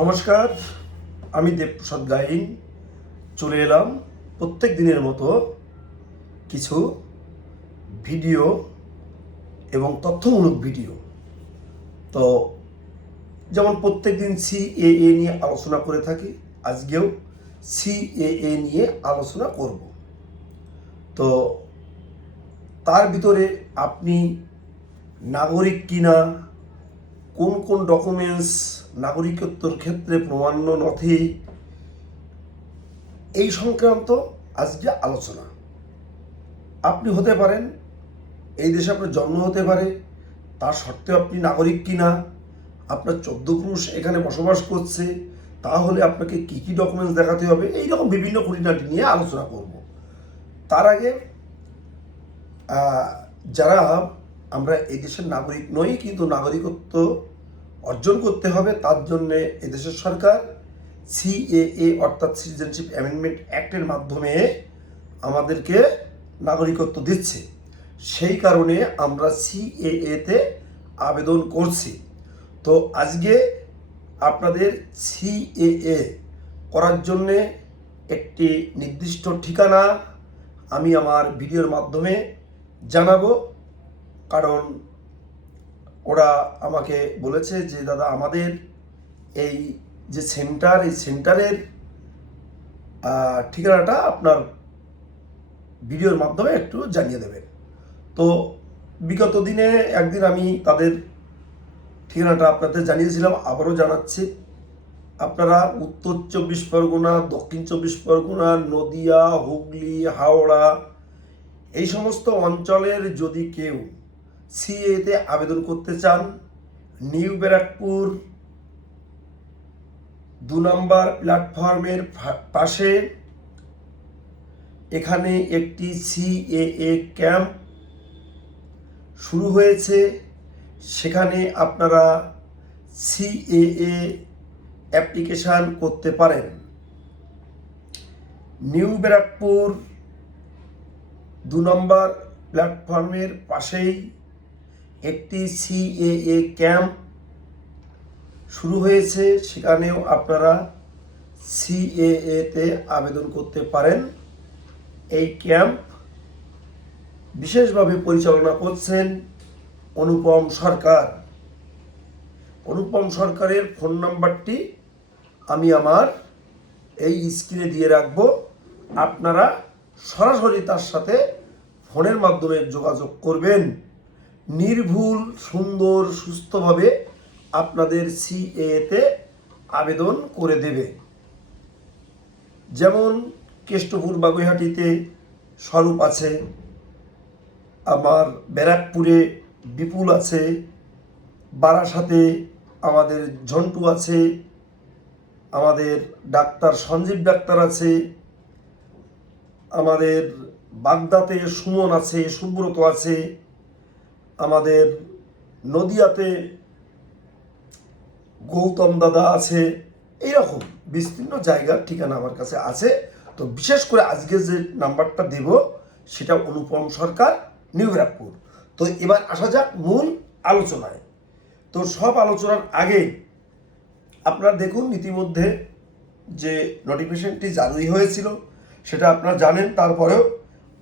নমস্কার, আমি দেবপ্রসাদ গাইন চলে এলাম প্রত্যেক দিনের মতো কিছু ভিডিও এবং তথ্যমূলক ভিডিও। তো যেমন প্রত্যেক দিন সিএএ নিয়ে আলোচনা করে থাকি, আজকেও সিএএ নিয়ে আলোচনা করব। তো তার ভিতরে আপনি নাগরিক কিনা, কোন কোন ডকুমেন্টস নাগরিকত্বর ক্ষেত্রে প্রমাণ্য নথি, এই সংক্রান্ত আজকে আলোচনা। আপনি হতে পারেন, এই দেশে আপনার জন্ম হতে পারে, তার সত্ত্বেও আপনি নাগরিক কিনা, আপনার 14 পুরুষ এখানে বসবাস করছে, তাহলে আপনাকে কী কী ডকুমেন্টস দেখাতে হবে, এইরকম বিভিন্ন খুঁটিনাটি নিয়ে আলোচনা করব। তার আগে যারা আমরা এই দেশের নাগরিক নই কিন্তু নাগরিকত্ব অর্জন করতে হবে, তার জন্যে এদেশের সরকার সিএএ অর্থাৎ সিটিজেনশিপ অ্যামেন্ডমেন্ট অ্যাক্টের মাধ্যমে আমাদেরকে নাগরিকত্ব দিচ্ছে। সেই কারণে আমরা সিএএতে আবেদন করছি। তো আজকে আপনাদের সিএএ করার জন্যে একটি নির্দিষ্ট ঠিকানা আমি আমার ভিডিওর মাধ্যমে জানাবো, কারণ ওরা আমাকে বলেছে যে দাদা আমাদের এই যে সেন্টার, এই সেন্টারের ঠিকানাটা আপনার ভিডিওর মাধ্যমে একটু জানিয়ে দেবেন। তো বিগত দিনে একদিন আমি তাদের ঠিকানাটা আপনাদের জানিয়েছিলাম, আবারও জানাচ্ছি। আপনারা উত্তর 24 পরগনা, দক্ষিণ 24 পরগনা, নদিয়া, হুগলি, হাওড়া এই সমস্ত অঞ্চলের যদি কেউ সিএতে আবেদন করতে চান, নিউ ব্যারাকপুর 2 নম্বর প্ল্যাটফর্মের পাশে এখানে একটি সিএএ ক্যাম্প শুরু হয়েছে। সেখানে আপনারা সিএএ অ্যাপ্লিকেশান করতে পারেন। নিউ ব্যারাকপুর 2 নম্বর প্ল্যাটফর্মের পাশেই একটি সিএএ ক্যাম্প শুরু হয়েছে, সেখানেও আপনারা সিএএতে আবেদন করতে পারেন। এই ক্যাম্প বিশেষভাবে পরিচালনা করছেন অনুপম সরকার। অনুপম সরকারের ফোন নাম্বারটি আমি আমার এই স্ক্রিনে দিয়ে রাখব, আপনারা সরাসরি তার সাথে ফোনের মাধ্যমে যোগাযোগ করবেন। নির্ভুল, সুন্দর, সুস্থভাবে আপনাদের সিএতে আবেদন করে দেবে। যেমন কেষ্টপুর বাগুইহাটিতে স্বরূপ আছে, আমার ব্যারাকপুরে বিপুল আছে, বারাসাতে আমাদের ঝন্টু আছে, আমাদের ডাক্তার সঞ্জীব ডাক্তার আছে, আমাদের বাগদাতে সুমন আছে, সুব্রত আছে, আমাদের নদিয়াতে গৌতম দাদা আছে। এইরকম বিস্তীর্ণ জায়গার ঠিকানা আমার কাছে আছে। তো বিশেষ করে আজকে যে নাম্বারটা দেব সেটা অনুপম সরকার, নিউ ব্যারাকপুর। তো এবার আসা যাক মূল আলোচনায়। তো সব আলোচনার আগে আপনারা দেখুন, ইতিমধ্যে যে নোটিফিকেশনটি জারি হয়েছিল সেটা আপনারা জানেন, তারপরেও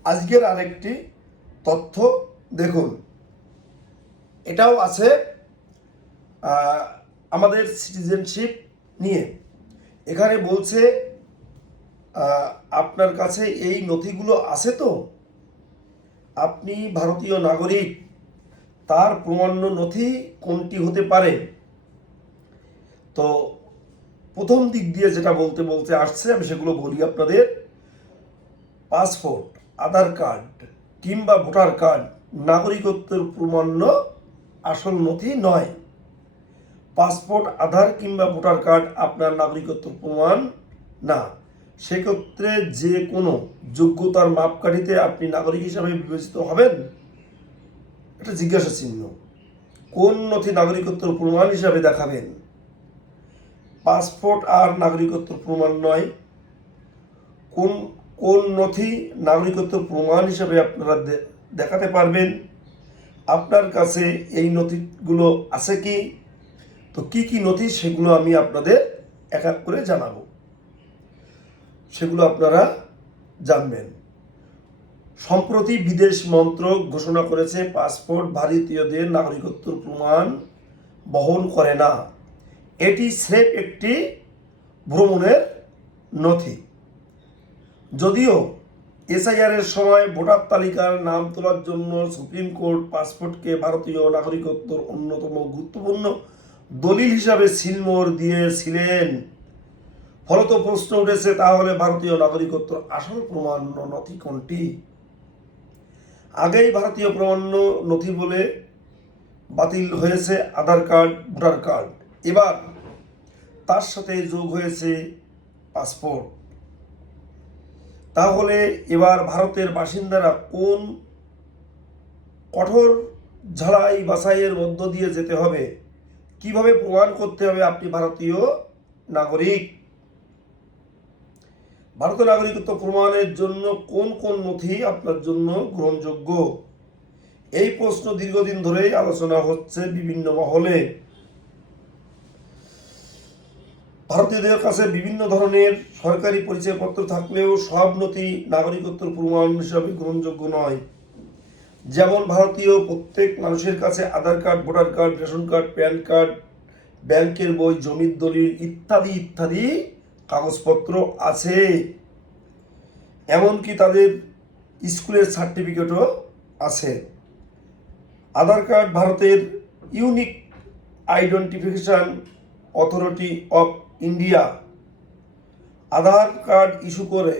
আজকের আরেকটি তথ্য দেখুন। এটাও আছে আমাদের সিটিজেনশিপ নিয়ে। এখানে বলছে আপনার কাছে এই নথিগুলো আছে তো, আপনি ভারতীয় নাগরিক, তার প্রমাণ্য নথি কোনটি হতে পারে। তো প্রথম দিক দিয়ে যেটা বলতে আসছে আমি সেগুলো বলি আপনাদের। পাসপোর্ট, আধার কার্ড কিংবা ভোটার কার্ড নাগরিকত্বের প্রমাণ্য আসল নথি নয়। পাসপোর্ট, আধার কিংবা ভোটার কার্ড আপনার নাগরিকত্ব প্রমাণ না। সেক্ষেত্রে যে কোনো যোগ্যতার মাপকাঠিতে আপনি নাগরিক হিসাবে বিবেচিত হবেন, এটা জিজ্ঞাসা চিহ্ন। কোন নথি নাগরিকত্ব প্রমাণ হিসাবে দেখাবেন? পাসপোর্ট আর নাগরিকত্ব প্রমাণ নয়। কোন নথি নাগরিকত্ব প্রমাণ হিসাবে আপনারা দেখাতে পারবেন? আপনার কাছে এই নথিগুলো আছে কি? তো কি কি নথি সেগুলো আমি আপনাদের এক এক করে জানাবো, সেগুলো আপনারা জানবেন। সম্প্রতি বিদেশ মন্ত্রক ঘোষণা করেছে পাসপোর্ট ভারতীয়দের নাগরিকত্বের প্রমাণ বহন করে না, এটি স্রেফ একটি ভ্রমণের নথি। যদিও এসআইআর এর সময় ভোটার তালিকার নাম তোলার জন্য সুপ্রিম কোর্ট পাসপোর্টকে ভারতীয় নাগরিকত্বের অন্যতম গুরুত্বপূর্ণ দলিল হিসাবে সিলমোহর দিয়েছিলেন, ফলত প্রশ্ন উঠেছে, তাহলে ভারতীয় নাগরিকত্বের আসল প্রমাণ্য নথি কোনটি? আগেই ভারতীয় প্রমাণ্য নথি বলে বাতিল হয়েছে আধার কার্ড, ভোটার কার্ড, এবার তার সাথে যোগ হয়েছে পাসপোর্ট। তাহলে এবার ভারতের বাসিন্দারা কোন কঠোর ঝালাই বাছাইয়ের মধ্য দিয়ে যেতে হবে? কিভাবে প্রমাণ করতে হবে আপনি ভারতীয় নাগরিক? ভারতীয় নাগরিকত্ব প্রমাণের জন্য কোন কোন নথি আপনার জন্য গ্রহণযোগ্য? এই প্রশ্ন দীর্ঘদিন ধরেই আলোচনা হচ্ছে বিভিন্ন মহলে। ভারতীয়দের কাছে বিভিন্ন ধরনের সরকারি পরিচয়পত্র থাকলেও সব নথি নাগরিকত্বের প্রমাণ হিসাবে গ্রহণযোগ্য নয়। যেমন ভারতীয় প্রত্যেক মানুষের কাছে Aadhaar card, voter card, ration card, PAN card, ব্যাংকের বই, জমির দলিল ইত্যাদি ইত্যাদি কাগজপত্র আছে। এমনকি তাদের স্কুলের সার্টিফিকেটও আছে। আধার কার্ড ভারতের unique identification authority of India Aadhaar card issue করে।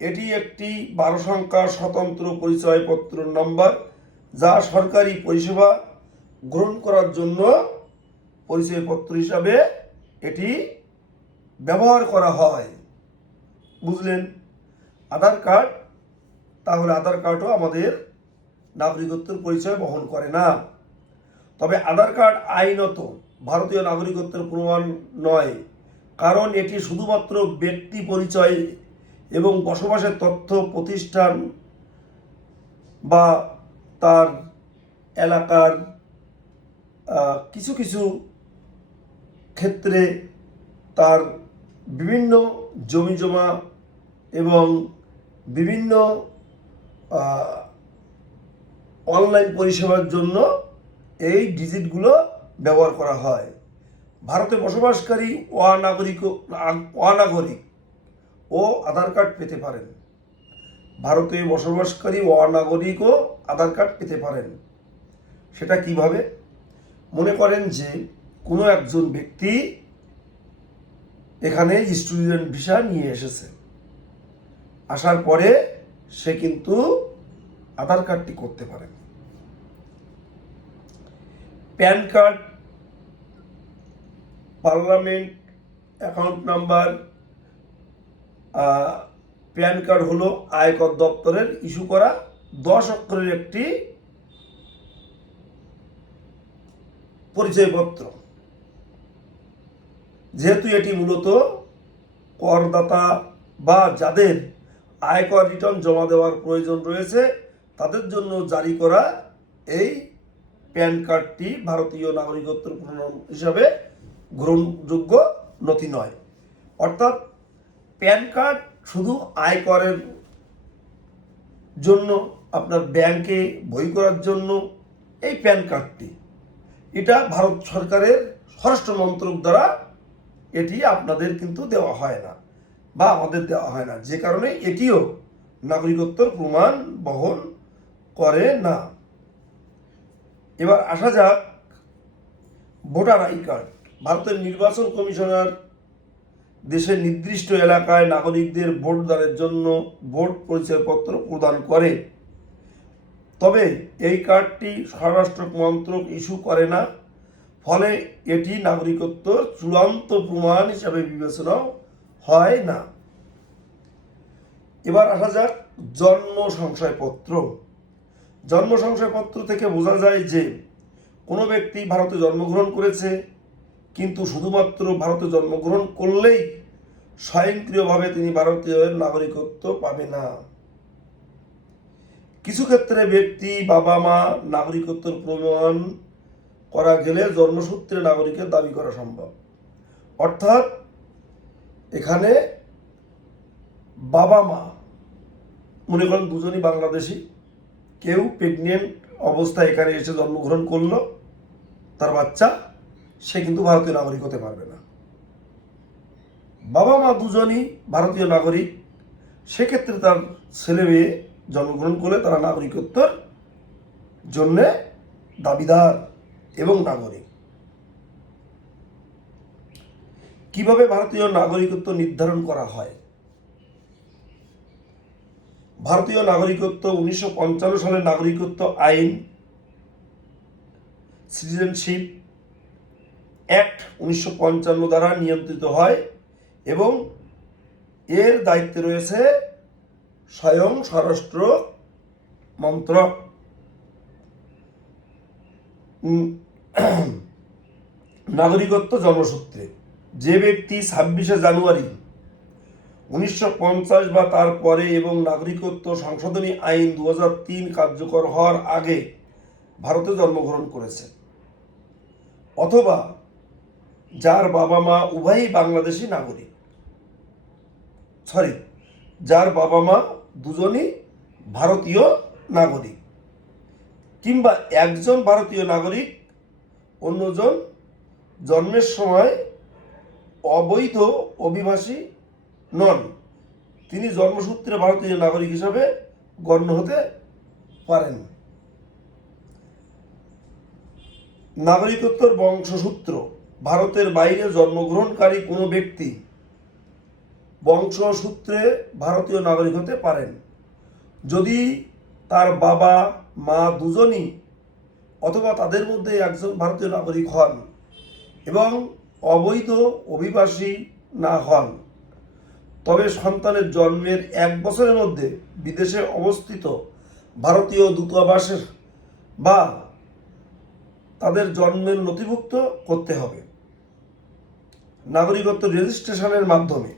এটি একটি 12 সংখ্যার স্বতন্ত্র পরিচয়পত্র নম্বর, যা সরকারি পরিষেবা গ্রহণ করার জন্য পরিচয়পত্র হিসাবে এটি ব্যবহার করা হয়। বুঝলেন? আধার কার্ড, তাহলে আধার কার্ডও আমাদের নাগরিকত্বের পরিচয় বহন করে না। তবে আধার কার্ড আইনত ভারতীয় নাগরিকত্বের প্রমাণ নয়, কারণ এটি শুধুমাত্র ব্যক্তি পরিচয় এবং বসবাসের তথ্য, প্রতিষ্ঠান বা তার এলাকার কিছু কিছু ক্ষেত্রে তার বিভিন্ন জমিজমা এবং বিভিন্ন অনলাইন পরিষেবার জন্য এই ডিজিটগুলো ব্যবহার করা হয়। ভারতে বসবাসকারী অনাগরিক ও আধার কার্ড পেতে পারেন। ভারতে বসবাসকারী অনাগরিকও আধার কার্ড পেতে পারেন। সেটা কিভাবে? মনে করেন যে কোনো একজন ব্যক্তি এখানে স্টুডেন্ট ভিসা নিয়ে এসেছে, আসার পরে সে কিন্তু আধার কার্ডটি করতে পারে। Pan card, parliament account number. Pan card হলো আয়কর দপ্তরের ইস্যু করা 10 অক্ষরের একটি পরিচয়পত্র। যেহেতু এটি মূলত করদাতা বা যাদের আয়কর রিটার্ন জমা দেওয়ার প্রয়োজন রয়েছে তাদের জন্য জারি করা এই প্যান কার্ডটি ভারতীয় নাগরিকত্বের প্রমাণ হিসাবে গ্রহণযোগ্য নথি নয়। অর্থাৎ প্যান কার্ড শুধু আয়করের জন্য, আপনার ব্যাংকে বই করার জন্য এই প্যান কার্ডটি, এটা ভারত সরকারের স্বরাষ্ট্র মন্ত্রক দ্বারা এটি আপনাদের কিন্তু দেওয়া হয় না বা আমাদের দেওয়া হয় না, যে কারণে এটিও নাগরিকত্বের প্রমাণ বহন করে না। এবার আসা যাক ভোটার আই কার্ড। ভারতের নির্বাচন কমিশনার দেশের নির্দিষ্ট এলাকায় নাগরিকদের ভোটদানের জন্য ভোট পরিচয়পত্র প্রদান করে। তবে এই কার্ডটি স্বরাষ্ট্র মন্ত্রক ইস্যু করে না, ফলে এটি নাগরিকত্ব চূড়ান্ত প্রমাণ হিসাবে বিবেচনা হয় না। এবার আসা যাক জন্ম সংশয়পত্র। জন্ম সংশয়পত্র থেকে বোঝা যায় যে কোনো ব্যক্তি ভারতে জন্মগ্রহণ করেছে, কিন্তু শুধুমাত্র ভারতে জন্মগ্রহণ করলেই স্বয়ংক্রিয়ভাবে তিনি ভারতীয় নাগরিকত্ব পাবে না। কিছু ক্ষেত্রে ব্যক্তি বাবা মা নাগরিকত্বের প্রমাণ করা গেলে জন্মসূত্রে নাগরিকের দাবি করা সম্ভব। অর্থাৎ এখানে বাবা মা মনে করেন দুজনই বাংলাদেশি, কেউ প্রেগনেন্ট অবস্থায় এখানে এসে জন্মগ্রহণ করলো, তার বাচ্চা, সে কিন্তু ভারতীয় নাগরিক হতে পারবে না। বাবা মা দুজনই ভারতীয় নাগরিক, সেক্ষেত্রে তার ছেলে মেয়ে জন্মগ্রহণ করলে তারা নাগরিকত্বর জন্যে দাবিদার এবং নাগরিক। কিভাবে ভারতীয় নাগরিকত্ব নির্ধারণ করা হয়? ভারতীয় নাগরিকত্ব 1955 সালের নাগরিকত্ব আইন, সিটিজেনশিপ অ্যাক্ট 1955 দ্বারা নিয়ন্ত্রিত হয় এবং এর দায়িত্বে রয়েছে স্বয়ং স্বরাষ্ট্র মন্ত্রক। নাগরিকত্ব জন্মসূত্রে যে ব্যক্তি 26শে জানুয়ারি 1950 বা তার পরে এবং নাগরিকত্ব সংশোধনী আইন 2003 কার্যকর হওয়ার আগে ভারতে জন্মগ্রহণ করেছে, অথবা যার বাবা মা উভয়ই বাংলাদেশি নাগরিক, যার বাবা মা দুজনই ভারতীয় নাগরিক, কিংবা একজন ভারতীয় নাগরিক অন্যজন জন্মের সময় অবৈধ অভিবাসী নন, তিনি জন্মসূত্রে ভারতীয় নাগরিক হিসাবে গণ্য হতে পারেন। নাগরিকত্বের বংশসূত্র: ভারতের বাইরে জন্মগ্রহণকারী কোনো ব্যক্তি বংশসূত্রে ভারতীয় নাগরিক হতে পারেন যদি তার বাবা মা দুজনই অথবা তাদের মধ্যে একজন ভারতীয় নাগরিক হন এবং অবৈধ অভিবাসী না হন, তবে সন্তানের জন্মের 1 বছরের মধ্যে বিদেশে অবস্থিত ভারতীয় দূতাবাসের বা তাদের জন্মের নথিভুক্ত করতে হবে। নাগরিকত্ব রেজিস্ট্রেশনের মাধ্যমে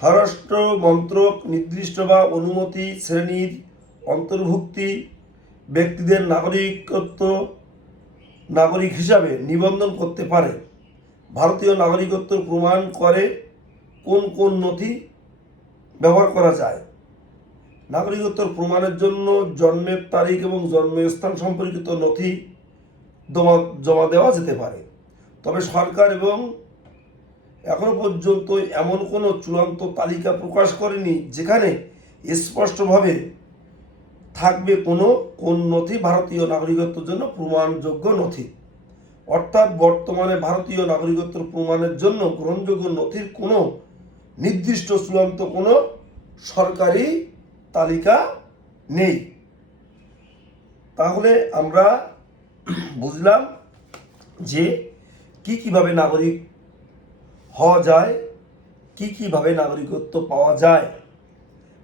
স্বরাষ্ট্র মন্ত্রক নির্দিষ্ট বা অনুমতি শ্রেণীর অন্তর্ভুক্তি ব্যক্তিদের নাগরিক হিসাবে নিবন্ধন করতে পারে। ভারতীয় নাগরিকত্ব প্রমাণ করে কোন কোন নথি ব্যবহার করা যায়? নাগরিকত্ব প্রমাণের জন্য জন্মের তারিখ এবং জন্মস্থান সম্পর্কিত নথি জমা দেওয়া যেতে পারে, তবে সরকার এবং এখনো পর্যন্ত এমন কোনো চূড়ান্ত তালিকা প্রকাশ করেনি যেখানে স্পষ্টভাবে থাকবে কোন নথি ভারতীয় নাগরিকত্বের জন্য প্রমাণযোগ্য নথি। অর্থাৎ বর্তমানে ভারতীয় নাগরিকত্ব প্রমাণের জন্য গ্রহণযোগ্য নথির কোনো নির্দিষ্ট চূড়ান্ত কোনো সরকারি তালিকা নেই। তাহলে আমরা বুঝলাম যে কিভাবে নাগরিক হওয়া যায়, কিভাবে নাগরিকত্ব পাওয়া যায়।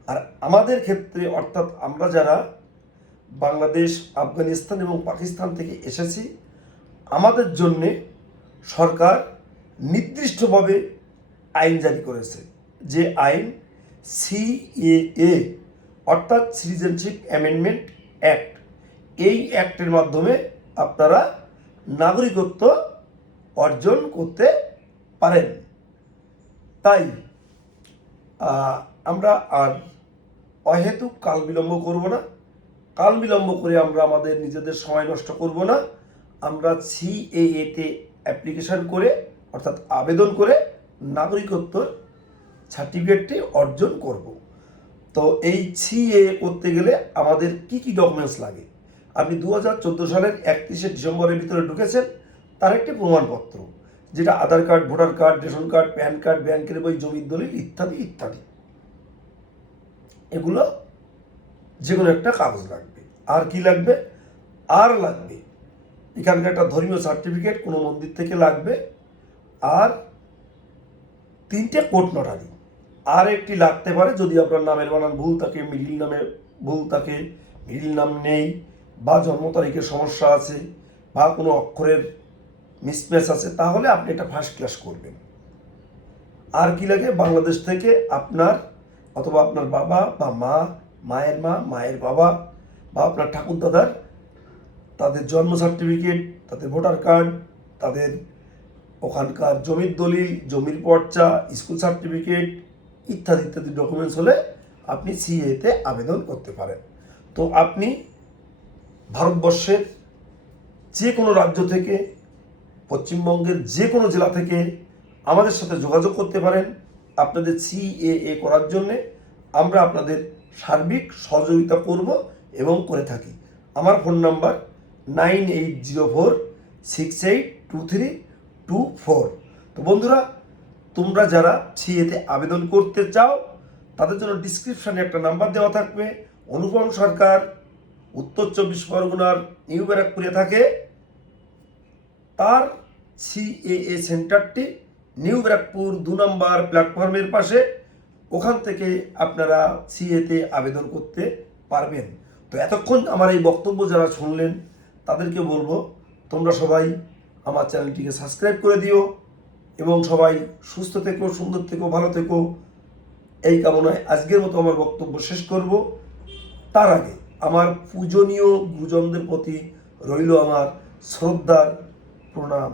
আর আমাদের ক্ষেত্রে অর্থাৎ আমরা যারা বাংলাদেশ, আফগানিস্তান এবং পাকিস্তান থেকে এসেছি, আমাদের জন্যে সরকার নির্দিষ্টভাবে আইন জারি করেছে, যে আইন সিএএ অর্থাৎ সিটিজেনশিপ অ্যামেন্ডমেন্ট অ্যাক্ট। এই অ্যাক্টের মাধ্যমে আপনারা নাগরিকত্ব অর্জন করতে পারেন। তাই আমরা আর অহেতুক কাল বিলম্ব করব না, কাল বিলম্ব করে আমরা আমাদের নিজেদের সময় নষ্ট করব না। আমরা সিএএতে অ্যাপ্লিকেশন করে অর্থাৎ আবেদন করে নাগরিকত্ব সার্টিফিকেটটি অর্জন করব। তো এই সিএএ করতে গেলে আমাদের কি ডকুমেন্টস লাগে? আপনি 2014 সালের 31শে ডিসেম্বরের ভিতরে ঢুকেছেন, তার একটি প্রমাণপত্র, যেটা Aadhaar card, voter card, ration card, PAN card, ব্যাংকের বই, জমির দলিল ইত্যাদি ইত্যাদি। এগুলো যে কোনো একটা কাগজ লাগবে। আর কি লাগবে? আর লাগবে এখানকার একটা ধর্মীয় সার্টিফিকেট কোনো মন্দির থেকে লাগবে, আর 3টে কোর্ট নোটারি। আর একটি লাগতে পারে যদি আপনার নামের বানান ভুল থাকে, মিডিল নামে ভুল থাকে, মিডিল নাম নেই, বা জন্ম তারিখের সমস্যা আছে, বা কোনো অক্ষরের মিসম্যাচ আছে, তাহলে আপনি এটা ফার্স্ট ক্লাস করবেন। আর কি লাগে? বাংলাদেশ থেকে আপনার অথবা আপনার বাবা বা মা, মায়ের মা, মায়ের বাবা, বা আপনার ঠাকুরদাদার তাদের জন্ম সার্টিফিকেট, তাদের ভোটার কার্ড, তাদের ওখানকার জমির দলিল, জমির পর্চা, স্কুল সার্টিফিকেট ইত্যাদি ইত্যাদি ডকুমেন্টস হলে আপনি সিএতে আবেদন করতে পারেন। তো আপনি ভারতবর্ষের যে কোনো রাজ্য থেকে, পশ্চিমবঙ্গের যে কোনো জেলা থেকে আমাদের সাথে যোগাযোগ করতে পারেন আপনাদের সিএএ করার জন্যে। আমরা আপনাদের সার্বিক সহযোগিতা করব এবং করে থাকি। আমার ফোন নাম্বার 9804682324। তো বন্ধুরা, তোমরা যারা সিএতে আবেদন করতে চাও তাদের জন্য ডিসক্রিপশানে একটা নাম্বার দেওয়া থাকবে। অনুপম সরকার উত্তর 24 পরগনার নিউ ব্যারাকপুরে থাকে। তার সিএএ সেন্টারটি নিউ ব্যারাকপুর 2 নম্বর প্ল্যাটফর্মের পাশে। ওখান থেকে আপনারা সিএতে আবেদন করতে পারবেন। তো এতক্ষণ আমার এই বক্তব্য যারা শুনলেন তাদেরকে বলবো, তোমরা সবাই আমার চ্যানেলটিকে সাবস্ক্রাইব করে দিও এবং সবাই সুস্থ থেকো, সুন্দর থেকো, ভালো থেকো, এই কামনায় আজকের মতো আমার বক্তব্য শেষ করব। তার আগে আমার পূজনীয় গুরুজনদের প্রতি রইল আমার শ্রদ্ধার প্রণাম।